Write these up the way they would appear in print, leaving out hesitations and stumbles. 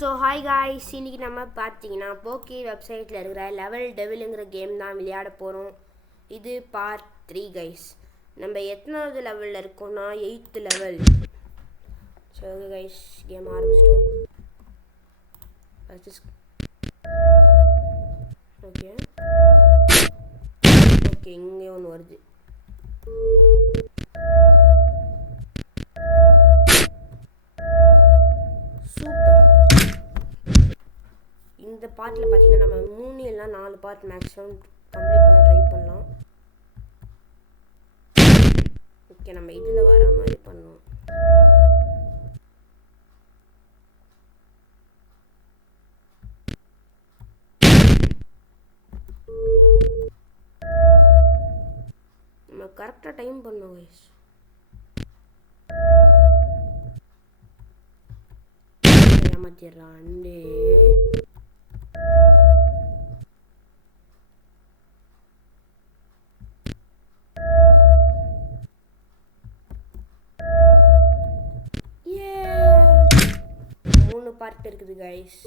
So hi guys, இன்றைக்கி நம்ம பார்த்தீங்கன்னா போக்கி வெப்சைட்டில் இருக்கிற லெவல் டெவிலுங்கிற கேம் தான் விளையாட போகிறோம். இது பார்ட் 3 கைஸ். நம்ம எத்தனாவது லெவலில் இருக்கோம்னா 8th level. So guys, game ஆரம்பிச்சிட்டோம். ஓகே ஓகே, இங்கே ஒன்று வருது. இந்த பார்ட்டில் பார்த்தீங்கன்னா நம்ம 3 இல்லைனா 4 பார்ட் மேக்ஸிமம் கம்ப்ளீட் பண்ண ட்ரை பண்ணலாம். ஓகே, நம்ம இதில் வர மாதிரி பண்ணோம். நம்ம கரெக்டாக டைம் பண்ணோம் கைஸ். ஏமாத்திடுறான். பார்ட் இருக்குது கைஸ்.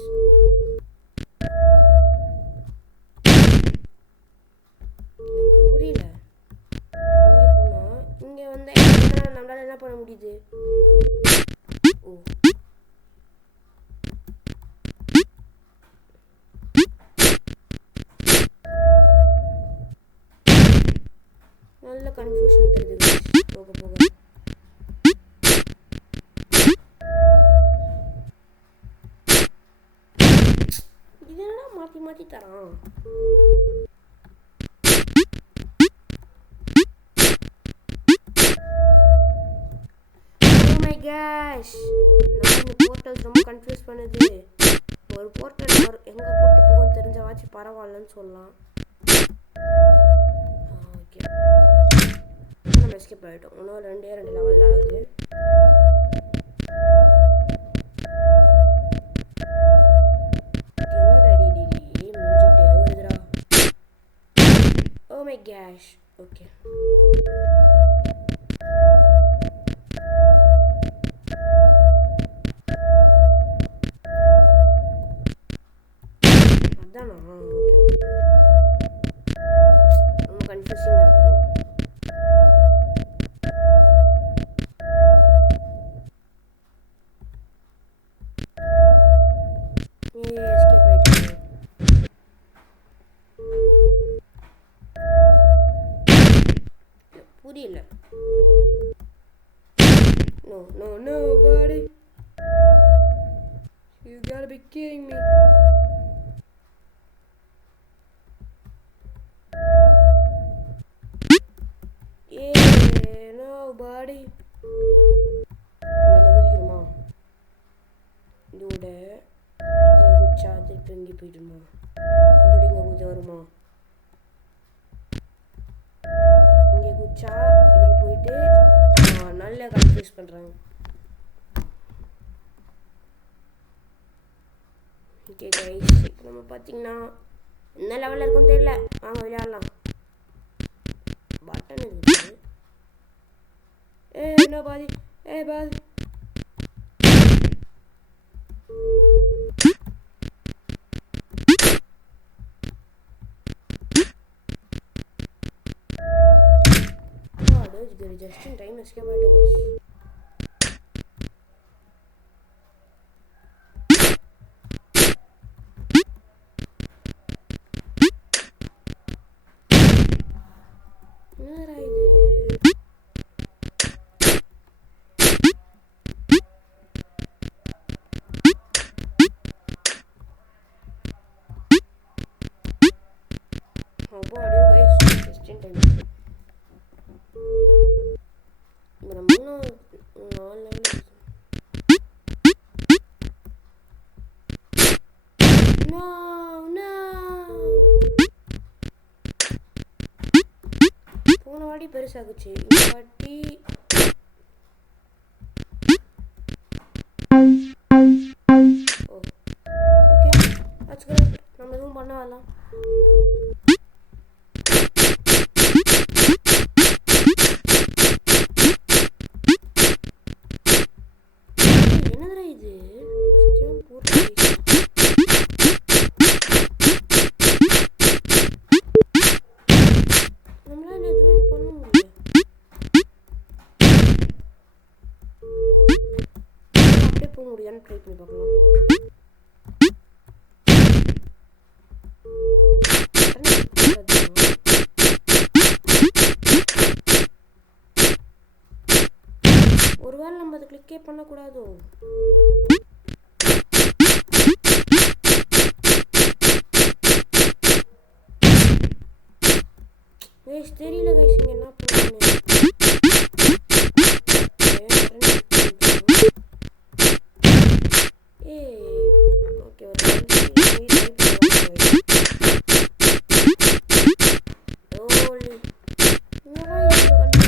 புரியல. இங்கே போனால் இங்கே வந்து நம்மளால என்ன பண்ண முடியுது? ஓ, நல்ல கன்ஃபியூஷன் தெரியுது போக போக. மாற்றி மாற்றி தரான். Oh my gosh, நம்ம போர்ட்டல்ஸ் ரொம்ப கன்ஃபியூஸ் பண்ணுது. ஒரு போர்ட்டல் எங்கே கூட்டு போகும்னு தெரிஞ்சவாச்சு பரவாயில்லன்னு சொல்லலாம். ஓகே, நம்ம எஸ்கேப் ஆகிட்டோம். இன்னும் 2 லெவல் தான் ஆகுது. Oh my gosh. Okay. அதானா? ஓகே. ரொம்ப கன்ஃபியூசிங்கா இருக்கு. எஸ்கேப் ஆயிட்டேன். புரியல. No buddy, you gotta be kidding me. No buddy. மேல குதிக்கணுமா? இதோட இதில் குச்சா திருப்பி இங்கே போயிடுமா? இதோட இங்கே குதிச்சு வருமா? இங்கே குச்சா இப்படி போயிட்டு நல்லா கன்ஃபியூஸ் பண்ணுறாங்க. ஓகே கைஸ், இப்போ நம்ம பார்த்தீங்கன்னா என்ன லெவலில் இருக்குன்னு தெரியல. வாங்க விளையாடலாம். பட்டன் இருக்குது. என்ன பாதி பாதி just in time escape ஆயிட்டோம் guys. என்னடா இது? அப்போ audio guys, just in time. போன வாட்டி பெருசாகுச்சு, இந்த வாட்டி ஓகே லெட்ஸ் கோ. நம்ம எதுவும் பண்ண வரலாம். என்னதுடா இது? சத்தியம் போட்டு போக முடியும்னு ட்ரை பண்ணி பார்க்கலாம். ஒருவேளை நம்ம அதை கிளிக்கே பண்ணக்கூடாதோ? கைஸ் தெரியல கைஸ் இங்கே என்ன பண்ணுறேன்னு. ஓகே ஒரு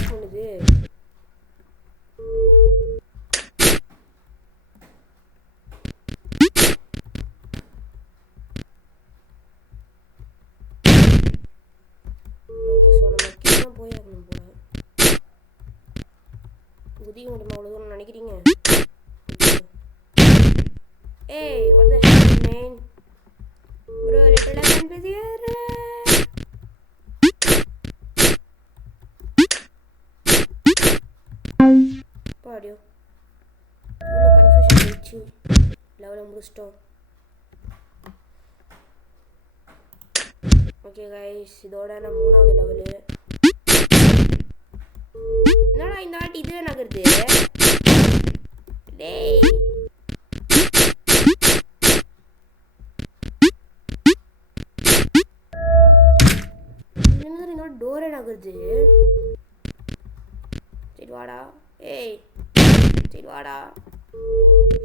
பண்ணுது. குதிக்க முடியுமா அவ்வளோ தூரம் நினைக்கிறீங்க? ஏய் what the hell man bro little lemon busy பாடியோ இவ்வளோ கன்ஃபியூஷன் ஆயிடுச்சு. லெவலை முடிச்சிட்டோம். ஓகே கைஸ் இதோட நான் 3வது லெவலு. என்னடா இந்த வாட்டி இதுவே நகருது? டேய் என்னடா டோரே நகருது? சரி வாடா. ஏய் சரி வாடா.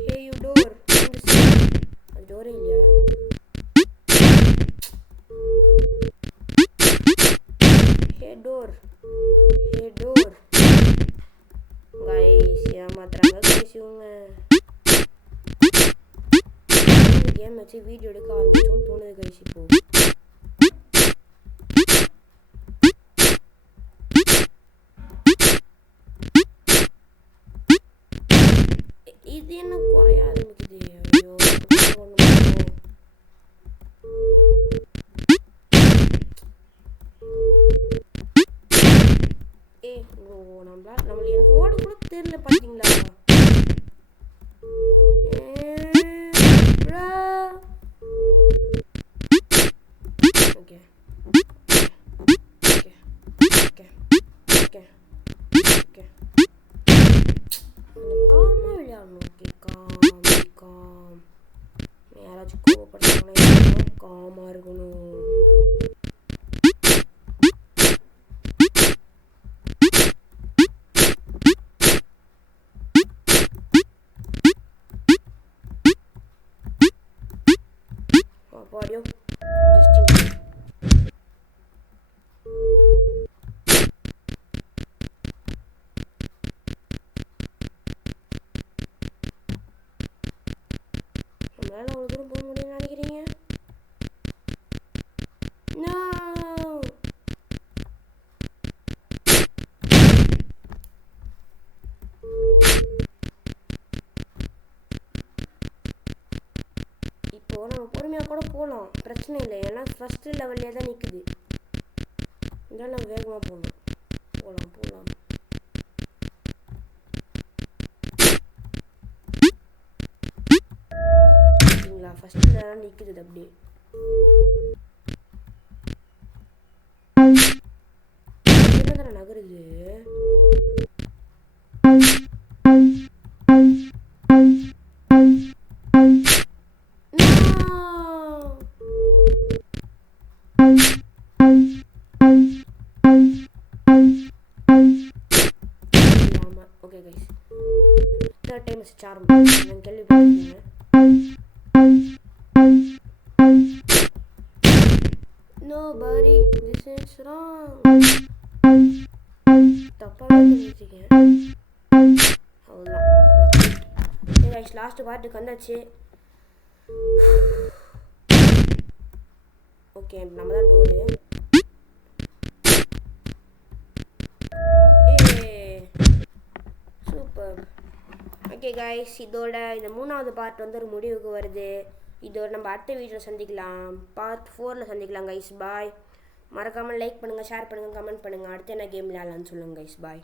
Hey you door. அது டோரே இல்லையா? ஹே டோர் ஹே டோர். கைஸ் ஏமாத்துறாங்க கைஸ் இவங்க. கேம் வச்சு வீடியோ எடுக்க ஆரம்பிச்சோன்னு தோணுது கைஸ். இப்போ இது என்ன குறைய ஆரம்பிக்குது? ஐயோ நம்மள எனக்கு ஓட கூட தெரியல பாத்தீங்களா? Okay okay okay okay okay காமா விளையாடணும். ஓகே காம் யாராச்சும் கோவப்படுறாங்கன்னா காமா இருக்கணும். பாடியோ ஜஸ்டிங் நம்மளால அவ்வளோ தூரம் போக முடியும்னு நினைக்கிறீங்க? இப்போ நம்ம பொறுமையாக கூட போகலாம், பிரச்சனை இல்லை. ஏன்னா ஃபஸ்ட்டு லெவல்லே தான் நிற்குது. இதெல்லாம் நம்ம வேகமாக போகலாம். சரிங்களா? ஃபஸ்ட்டு லெவல் நிற்குது அப்படியே. என்ன தானே நகருது? Okay guys third time is charm. நான் கேள்விப்பட்டிருக்கீங்க. Nobody this is wrong. தப்பாவே தெரிஞ்சிருக்கேன். அவ்வளோதான். ஓகே கைஸ் லாஸ்ட் பார்ட்டுக்கு வந்தாச்சு. ஓகே நம்ம தான் டோரு. சூப்பர். ஓகே கைஸ் இதோட இந்த 3வது பார்ட் வந்து ஒரு முடிவுக்கு வருது. இதோட நம்ம அடுத்த வீடியோவில் சந்திக்கலாம். பார்ட் 4ல் சந்திக்கலாம் கைஸ். பாய். மறக்காமல் லைக் பண்ணுங்கள், ஷேர் பண்ணுங்கள், கமெண்ட் பண்ணுங்கள். அடுத்து என்ன கேம் விளையாடலான்னு சொல்லுங்கள் கைஸ். பாய்.